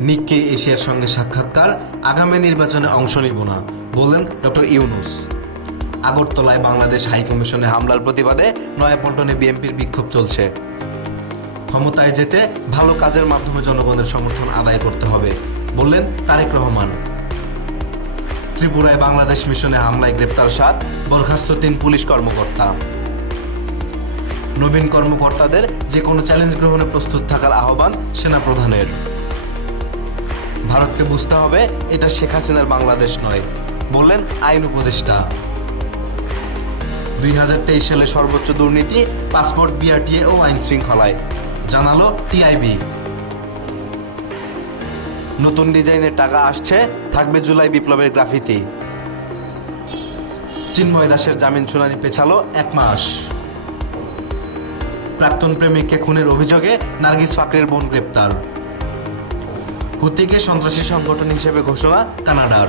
নিককে এশিয়ার সঙ্গে সাক্ষাৎকার, আগামী নির্বাচনে অংশ নিব না, বললেন ডক্টর ইউনুস। আগরতলায় বাংলাদেশ হাইকমিশনে হামলার প্রতিবাদে নয়াপল্টনে বিএনপির বিক্ষোভ চলছে। ক্ষমতায় যেতে ভালো কাজের মাধ্যমে জনগণের সমর্থন আদায় করতে হবে, বললেন তারেক রহমান। ত্রিপুরায় বাংলাদেশ মিশনে হামলায় গ্রেপ্তার সাত, বরখাস্ত তিন পুলিশ কর্মকর্তা। নবীন কর্মকর্তাদের যে কোনো চ্যালেঞ্জ গ্রহণে প্রস্তুত থাকার আহ্বান সেনা প্রধানের ভারতকে বুঝতে হবে, এটা শেখ হাসিনার বাংলাদেশ নয়। বললেন আইন উপদেষ্টা। দুই হাজার তেইশ সালে সর্বোচ্চ দুর্নীতি, পাসপোর্ট বিআরটিএ ও আইন শৃঙ্খলায়। জানালো টিআইবি। নতুন ডিজাইনের টাকা আসছে, থাকবে জুলাই বিপ্লবের গ্রাফিতি। চিন্ময় দাসের জামিন শুনানি পেছালো এক মাস। প্রাক্তন প্রেমিককে খুনের অভিযোগে নার্গিস ফাকরের বোন গ্রেপ্তার। হুতিকে সন্ত্রাসী সংগঠন হিসেবে ঘোষণা কানাডার।